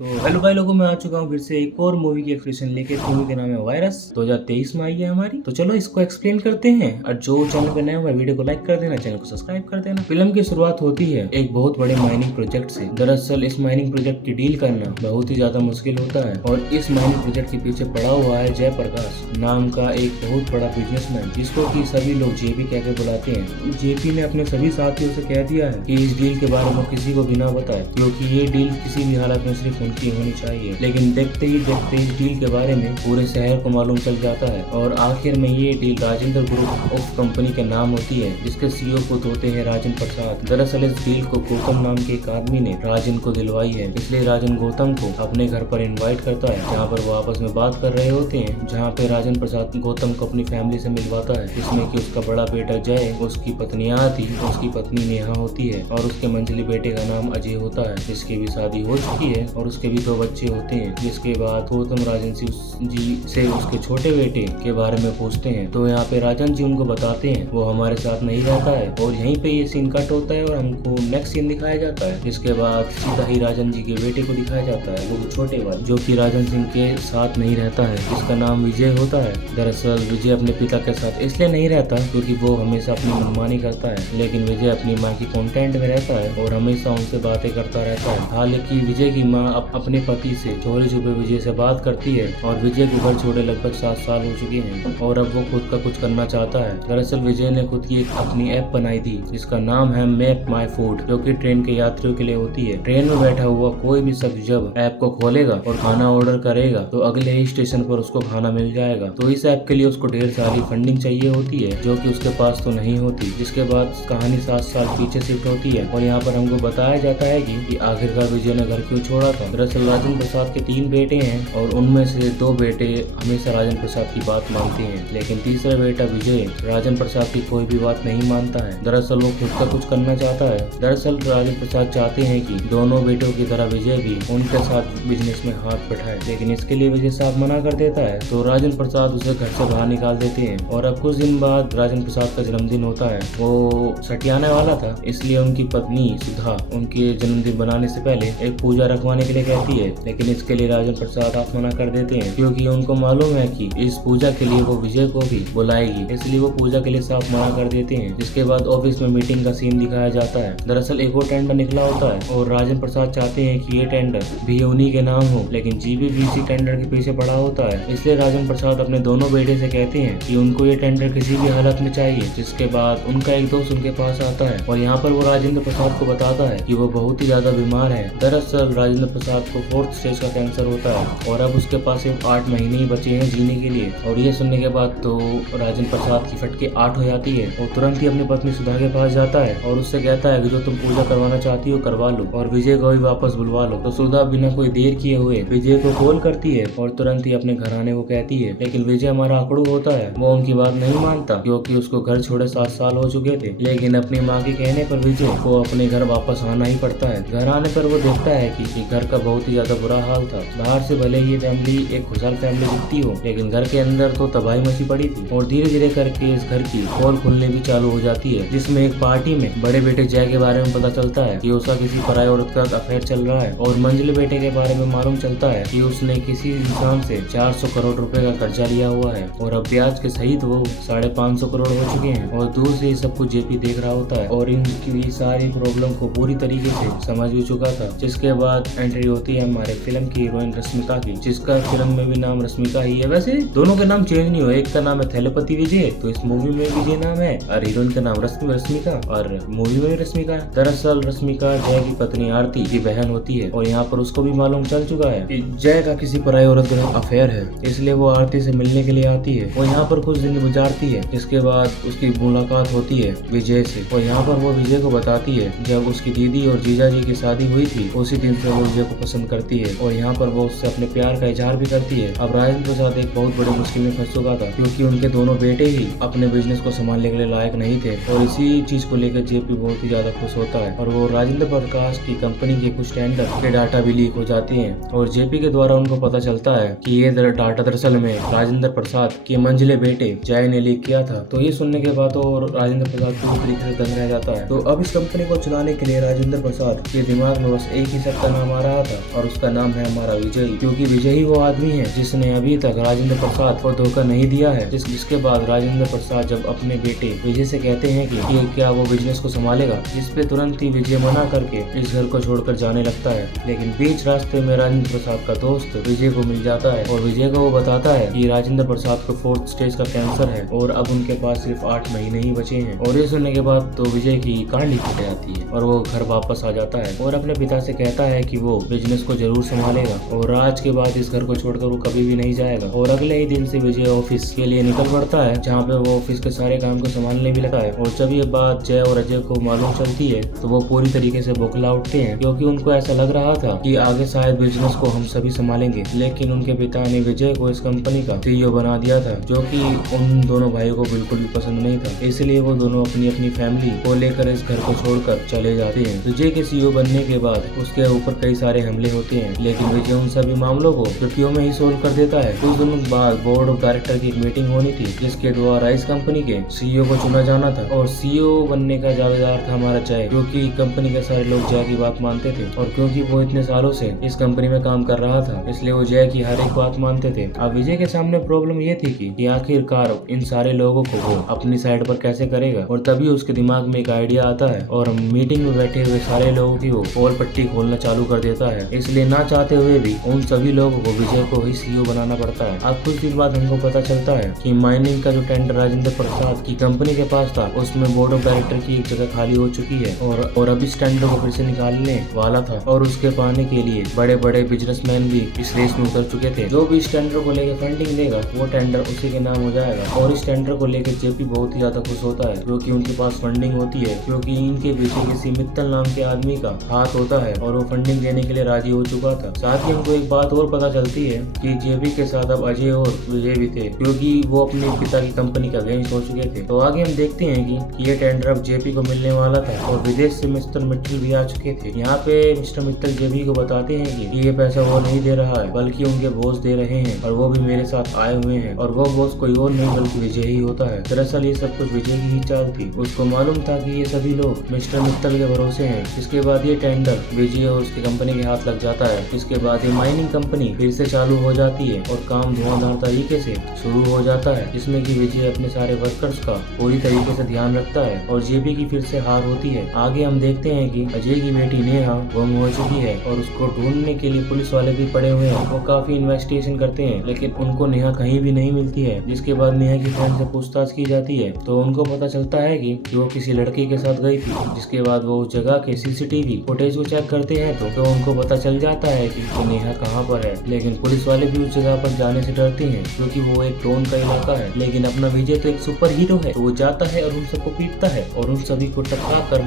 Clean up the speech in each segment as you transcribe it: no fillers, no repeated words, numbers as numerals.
तो हेलो भाई लोगों, मैं आ चुका हूँ फिर से एक और मूवी की एक्सप्लेनेशन लेके। इस मूवी का नाम है वायरस। 2023 में आई है हमारी। तो चलो इसको एक्सप्लेन करते हैं। और जो चैनल पे नए हुए वीडियो को लाइक कर देना, चैनल को सब्सक्राइब कर देना। फिल्म की शुरुआत होती है एक बहुत बड़े माइनिंग प्रोजेक्ट से। दरअसल इस माइनिंग प्रोजेक्ट की डील करना बहुत ही ज्यादा मुश्किल होता है और इस माइनिंग प्रोजेक्ट के पीछे पड़ा हुआ है जयप्रकाश नाम का एक बहुत बड़ा बिजनेसमैन, जिसको की सभी लोग जेपी कह के बुलाते हैं। जेपी ने अपने सभी साथियों से कह दिया है कि इस डील के बारे में किसी को बिना बताए, क्योंकि ये डील किसी भी हालत में सिर्फ उनकी होनी चाहिए। लेकिन देखते ही देखते इस डील के बारे में पूरे शहर को मालूम चल जाता है और आखिर में ये deal Rajendra group of company के नाम होती है, जिसके सीईओ खुद होते हैं राजन प्रसाद। दरअसल इस डील को गौतम नाम के एक आदमी ने राजन को दिलवाई है, इसलिए राजन गौतम को अपने घर पर इनवाइट करता है, जहाँ पर वो आपस में बात कर रहे होते हैं। जहाँ पे राजन प्रसाद गौतम को अपनी फैमिली से मिलवाता है, जिसमें कि उसका बड़ा बेटा जय, उसकी पत्नी आरती, उसकी पत्नी नेहा होती है और उसके मंझली बेटे का नाम अजय होता है, जिसकी भी शादी हो चुकी है और उसके भी 2 बच्चे होते हैं। जिसके बाद गौतम राजन जी से उसके छोटे बेटे के बारे में पूछते हैं, तो यहाँ पे राजन जी उनको बताते हैं वो हमारे साथ नहीं रहता है। और यहीं पे ये सीन कट होता है और हमको नेक्स्ट सीन दिखाया जाता है, जिसके बाद सीधा ही राजन जी के बेटे को दिखाया जाता है, वो छोटे वाले, जो कि राजन सिंह के साथ नहीं रहता है, जिसका नाम विजय होता है। दरअसल विजय अपने पिता के साथ इसलिए नहीं रहता क्योंकि वो हमेशा अपनी मनमानी करता है, लेकिन विजय अपनी माँ की कॉन्टेंट में रहता है और हमेशा उनसे बातें करता रहता है। हालांकि विजय की माँ अपने पति से चोरी छुपे विजय से बात करती है और विजय को घर छोड़े लगभग 7 साल हो चुके हैं और अब वो खुद का कुछ करना चाहता है। दरअसल विजय ने खुद की एक अपनी ऐप बनाई थी, जिसका नाम है मैप माई फूड, जो कि ट्रेन के यात्रियों के लिए होती है। ट्रेन में बैठा हुआ कोई भी शख्स जब ऐप को खोलेगा और खाना ऑर्डर करेगा तो अगले ही स्टेशन पर उसको खाना मिल जाएगा। तो इस ऐप के लिए उसको ढेर सारी फंडिंग चाहिए होती है, जो कि उसके पास तो नहीं होती। जिसके बाद कहानी 7 साल पीछे शिफ्ट होती है और यहाँ पर हमको बताया जाता है कि आखिरकार विजय ने घर क्यों छोड़ा था। दरअसल राजेंद्र प्रसाद के 3 बेटे हैं और उनमें से 2 बेटे हमेशा राजेंद्र प्रसाद की बात मानते हैं, लेकिन तीसरा बेटा विजय राजेंद्र प्रसाद की कोई भी बात नहीं मानता है। दरअसल वो खुद का कुछ करना चाहता है। दरअसल राजेंद्र प्रसाद चाहते हैं कि दोनों बेटों की तरह विजय भी उनके साथ बिजनेस में हाथ बैठाए, लेकिन इसके लिए विजय साहब मना कर देता है। तो राजेंद्र प्रसाद उसे घर से बाहर निकाल देते हैं और अब कुछ दिन बाद राजेंद्र प्रसाद का जन्मदिन होता है। वो सटियाने वाला था, इसलिए उनकी पत्नी सुधा उनके जन्मदिन बनाने से पहले एक पूजा रखवाने के लिए कहती है, लेकिन इसके लिए राजेंद्र प्रसाद आप मना कर देते हैं, क्योंकि उनको मालूम है कि इस पूजा के लिए वो विजय को भी बुलाएगी, इसलिए वो पूजा के लिए साफ मना कर देते हैं। जिसके बाद ऑफिस में मीटिंग का सीन दिखाया जाता है। दरअसल एक और टेंडर निकला होता है और राजेंद्र प्रसाद चाहते हैं कि ये टेंडर भी उन्हीं के नाम हो, लेकिन जीबी भी इसी टेंडर के पीछे पड़ा होता है। इसलिए राजेंद्र प्रसाद अपने दोनों बेटे से कहते हैं कि उनको ये टेंडर किसी भी हालत में चाहिए। जिसके बाद उनका एक दोस्त उनके पास आता है और यहाँ पर वो राजेंद्र प्रसाद को बताता है कि वो बहुत ही ज्यादा बीमार है। दरअसल राजेंद्र प्रसाद को 4th स्टेज का कैंसर होता है और अब उसके पास सिर्फ 8 महीने ही बचे हैं जीने के लिए। और ये सुनने के बाद तो राजेंद्र प्रसाद की फटके 8 हो जाती है और तुरंत ही अपनी पत्नी सुधा के पास जाता है और उससे कहता है कि जो तुम पूजा करवाना चाहती हो करवा लो और विजय को भी वापस बुलवा लो। तो सुधा बिना कोई देर किए हुए विजय को कॉल करती है और तुरंत ही अपने घर आने को कहती है, लेकिन विजय हमारा आकड़ू होता है, वो उनकी बात नहीं मानता क्योंकि उसको घर छोड़े 7 साल हो चुके थे। लेकिन अपनी माँ के कहने पर विजय को अपने घर वापस आना ही पड़ता है। घर आने पर वो देखता है कि घर का बहुत ही ज्यादा बुरा हाल था। बाहर से भले ही फैमिली एक खुशहाल फैमिली दिखती हो, लेकिन घर के अंदर तो तबाही मची पड़ी थी। और धीरे धीरे करके इस घर की पोल खुलने भी चालू हो जाती है, जिसमें एक पार्टी में बड़े बेटे जय के बारे में पता चलता है कि उसका किसी पराई औरत का अफेयर चल रहा है और मंझले बेटे के बारे में मालूम चलता है कि उसने किसी इंसान से 400 करोड़ रुपए का कर्जा लिया हुआ है और अब ब्याज के सहित वो 550 करोड़ हो चुके हैं। और दूर से सब कुछ जेपी देख रहा होता है और इनकी सारी प्रॉब्लम को पूरी तरीके से समझ भी चुका था। जिसके बाद एंट्री होती है हमारे फिल्म की हीरोइन रश्मिका की, जिसका फिल्म में भी नाम रश्मिका ही है। वैसे दोनों के नाम चेंज नहीं हुए, एक का नाम है थैलेपति विजय, तो इस मूवी में विजय नाम है और हीरोइन का नाम रश्मिका और मूवी में भी रश्मिका है। दरअसल रश्मिका जय की पत्नी आरती की बहन होती है और यहाँ पर उसको भी मालूम चल चुका है कि जय का किसी पराई औरत का अफेयर है, इसलिए वो आरती से मिलने के लिए आती है और यहाँ पर कुछ दिन गुजारती है। इसके बाद उसकी मुलाकात होती है विजय से और यहाँ पर वो विजय को बताती है जब उसकी दीदी और जीजा जी की शादी हुई थी उसी दिन से वो विजय को पसंद करती है और यहाँ पर वो उससे अपने प्यार का इजहार भी करती है। अब राजेंद्र प्रसाद एक बहुत बड़ी मुश्किल में फंस चुका था क्योंकि उनके दोनों बेटे ही अपने बिजनेस को संभालने के लिए लायक नहीं थे और इसी चीज को लेकर जेपी बहुत ही ज्यादा खुश होता है और वो राजेंद्र प्रकाश की कंपनी के कुछ टेंडर के डाटा भी लीक हो जाते हैं और जेपी के द्वारा उनको पता चलता है कि ये डाटा दरअसल में राजेंद्र प्रसाद के मंझले बेटे जय ने लीक किया था। तो ये सुनने के बाद और राजेंद्र प्रसाद पूरी तरीके से दंग रह जाता है। तो अब इस कंपनी को चलाने के लिए राजेंद्र प्रसाद के दिमाग में बस एक ही शख्स का नाम आ रहा था और उसका नाम है हमारा विजय, क्योंकि विजय ही वो आदमी है जिसने अभी तक राजेंद्र प्रसाद को धोखा नहीं दिया है। जिसके बाद राजेंद्र प्रसाद जब अपने बेटे विजय से कहते हैं कि क्या वो बिजनेस को संभालेगा, जिस पे तुरंत ही विजय मना करके इस घर को छोड़कर जाने लगता है। लेकिन बीच रास्ते में राजेंद्र प्रसाद का दोस्त विजय को मिल जाता है और विजय को वो बताता है कि राजेंद्र प्रसाद को 4th स्टेज का कैंसर है और अब उनके पास सिर्फ 8 महीने ही बचे हैं। और ये सुनने के बाद तो विजय की कांडी फट जाती है और वो घर वापस आ जाता है और अपने पिता से कहता है कि वो बिजनेस को जरूर संभालेगा और आज के बाद इस घर को छोड़कर वो कभी भी नहीं जाएगा। और अगले ही दिन से विजय ऑफिस के लिए निकल पड़ता है, जहाँ पे वो ऑफिस के सारे काम को संभालने भी लगता है। और जब ये बात जय और अजय को मालूम चलती है तो वो पूरी तरीके से बौखला उठते हैं, क्योंकि उनको ऐसा लग रहा था कि आगे शायद बिजनेस को हम सभी संभालेंगे। लेकिन उनके पिता ने विजय को इस कंपनी का CEO बना दिया था, जो कि उन दोनों भाइयों को बिल्कुल भी पसंद नहीं था। इसलिए वो दोनों अपनी अपनी फैमिली को लेकर इस घर को छोड़कर चले जाते हैं। विजय के CEO बनने के बाद उसके ऊपर कई सारे हमले होते हैं, लेकिन विजय उन सभी मामलों को चुटकियों में ही सोल्व कर देता है। कुछ दिनों बाद बोर्ड ऑफ डायरेक्टर की एक मीटिंग होनी थी, जिसके द्वारा इस कंपनी के CEO को चुना जाना था। और CEO बनने का दावेदार था हमारा जय, क्योंकि कंपनी के सारे लोग जय की बात मानते थे और क्योंकि वो इतने सालों से इस कंपनी में काम कर रहा था, इसलिए वो जय की हर एक बात मानते थे। अब विजय के सामने प्रॉब्लम ये थी कि आखिरकार इन सारे लोगों को वो अपनी साइड पर कैसे करेगा। और तभी उसके दिमाग में एक आइडिया आता है और मीटिंग में बैठे हुए सारे लोगों की वो पोल पट्टी खोलना चालू कर देता है। इसलिए ना चाहते हुए भी उन सभी लोगों को विजय को ही CEO बनाना पड़ता है। अब कुछ दिन बाद हमको पता चलता है कि माइनिंग का जो टेंडर राजेंद्र प्रसाद की कंपनी के पास था, उसमें बोर्ड ऑफ डायरेक्टर की एक जगह खाली हो चुकी है और अब इस टेंडर को फिर से निकालने वाला था। और उसके पाने के लिए बड़े बड़े बिजनेसमैन भी इस रेस में उतर चुके थे। जो भी इस टेंडर को लेकर फंडिंग देगा वो टेंडर उसी के नाम हो जाएगा। और इस टेंडर को लेकर जेपी बहुत ही ज्यादा खुश होता है, क्योंकि उनके पास फंडिंग होती है, क्योंकि इनके पीछे किसी मित्तल नाम के आदमी का हाथ होता है और वो फंडिंग देने के लिए राजी हो चुका था। साथ ही हमको एक बात और पता चलती है कि जेपी के साथ अब अजय और विजय भी थे, क्योंकि वो अपने पिता की कंपनी का अगेंस्ट हो चुके थे। तो आगे हम देखते हैं कि ये टेंडर अब जेपी को मिलने वाला था और विदेश से मिस्टर मित्तल भी आ चुके थे। यहाँ पे मिस्टर मित्तल जेपी को बताते हैं कि ये पैसा वो नहीं दे रहा है, बल्कि उनके बॉस दे रहे हैं और वो भी मेरे साथ आए हुए हैं। और वो बॉस कोई और नहीं बल्कि विजय ही होता है। दरअसल ये सब कुछ विजय की ही चाल थी। उसको मालूम था कि ये सभी लोग मिस्टर मित्तल के भरोसे हैं। इसके बाद ये टेंडर विजय और उसकी कंपनी के हाथ लग जाता है। इसके बाद ये माइनिंग कंपनी फिर से चालू हो जाती है और काम धुआंधार तरीके से शुरू हो जाता है, जिसमें कि विजय अपने सारे वर्कर्स का पूरी तरीके से ध्यान रखता है और जेपी की फिर से हार होती है। आगे हम देखते हैं कि अजय की बेटी नेहा गुम हो चुकी है और उसको ढूंढने के लिए पुलिस वाले भी पड़े हुए हैं। वो काफी इन्वेस्टिगेशन करते हैं, लेकिन उनको नेहा कहीं भी नहीं मिलती है। जिसके बाद नेहा की फ्रेंड से पूछताछ की जाती है तो उनको पता चलता है कि वो किसी लड़के के साथ गई थी। जिसके बाद वो उस जगह के CCTV फुटेज को चेक करते हैं तो उनको पता चल जाता है कि नेहा कहाँ पर है। लेकिन पुलिस वाले भी उस जगह पर जाने से डरते हैं, क्योंकि वो एक टोन का इलाका है। लेकिन अपना विजय तो एक सुपर हीरो है, तो वो जाता है और उन सबको पीटता है और उन सभी को टकरा कर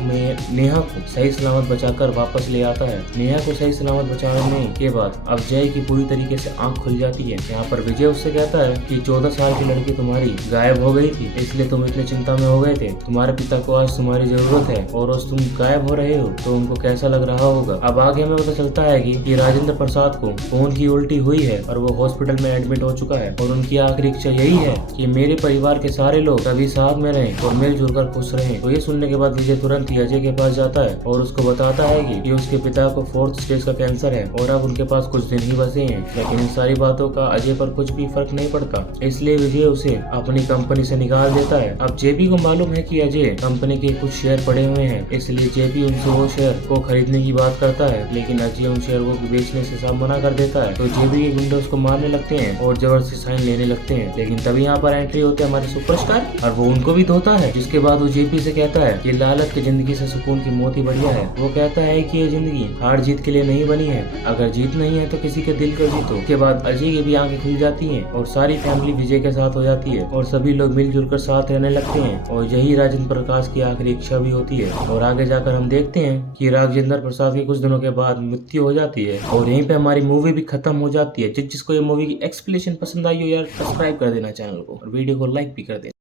नेहा को सही सलामत बचाकर वापस ले आता है। नेहा को सही सलामत बचाने के बाद अब जय की पूरी तरीके से आंख खुल जाती है। यहाँ पर विजय उससे कहता है कि 14 साल की लड़की तुम्हारी गायब हो गई थी, इसलिए तुम इतने चिंता में हो गए थे। तुम्हारे पिता को आज तुम्हारी जरूरत है और आज तुम गायब हो रहे हो तो उनको कैसा लग रहा होगा। अब आगे हमें पता चलता है कि राजेंद्र प्रसाद को खून की उल्टी हुई है और वो हॉस्पिटल में एडमिट हो चुका है और उनकी आखिरी इच्छा यही है कि मेरे परिवार के सारे लोग सभी साथ में रहें और मिलजुल कर खुश रहें। तो ये सुनने के बाद विजय तुरंत ही अजय के पास जाता है और उसको बताता है कि उसके पिता को 4th स्टेज का कैंसर है और अब उनके पास कुछ दिन ही बचे हैं। लेकिन इन सारी बातों का अजय पर कुछ भी फर्क नहीं पड़ता, इसलिए विजय उसे अपनी कंपनी से निकाल देता है। अब जेपी को मालूम है कि अजय कंपनी के कुछ शेयर पड़े हुए हैं, इसलिए जेपी उनसे वो शेयर को खरीदने की बात करता है। लेकिन अजय उन शेयर को बेचने से सब मना कर देता है। तो जेपी के गुंडे उसको मारने लगते हैं और जबरदस्ती साइन लेने लगते हैं। लेकिन तभी यहाँ पर एंट्री होते हैं हमारे सुपरस्टार और वो उनको भी धोता है। जिसके बाद वो जेपी से कहता है कि लालच की जिंदगी से सुकून की मौत ही बढ़िया है। वो कहता है कि ये जिंदगी हार जीत के लिए नहीं बनी है, अगर जीत नहीं है तो किसी के दिल को जीतो। उसके बाद अजय की भी आंखें खुल जाती हैं और सारी फैमिली विजय के साथ हो जाती है और सभी लोग मिलजुल कर साथ रहने लगते हैं और यही राजेंद्र प्रकाश की आखिरी इच्छा भी होती है। और आगे जाकर हम देखते हैं कि राजेंद्र प्रसाद की कुछ दिनों के बाद मृत्यु हो जाती है और यहीं पे हमारी मूवी भी खत्म हो जाती है। जिसको ये मूवी की एक्सप्लेनेशन पसंद आई हो यार, सब्सक्राइब कर देना चैनल को और वीडियो को लाइक भी कर देना।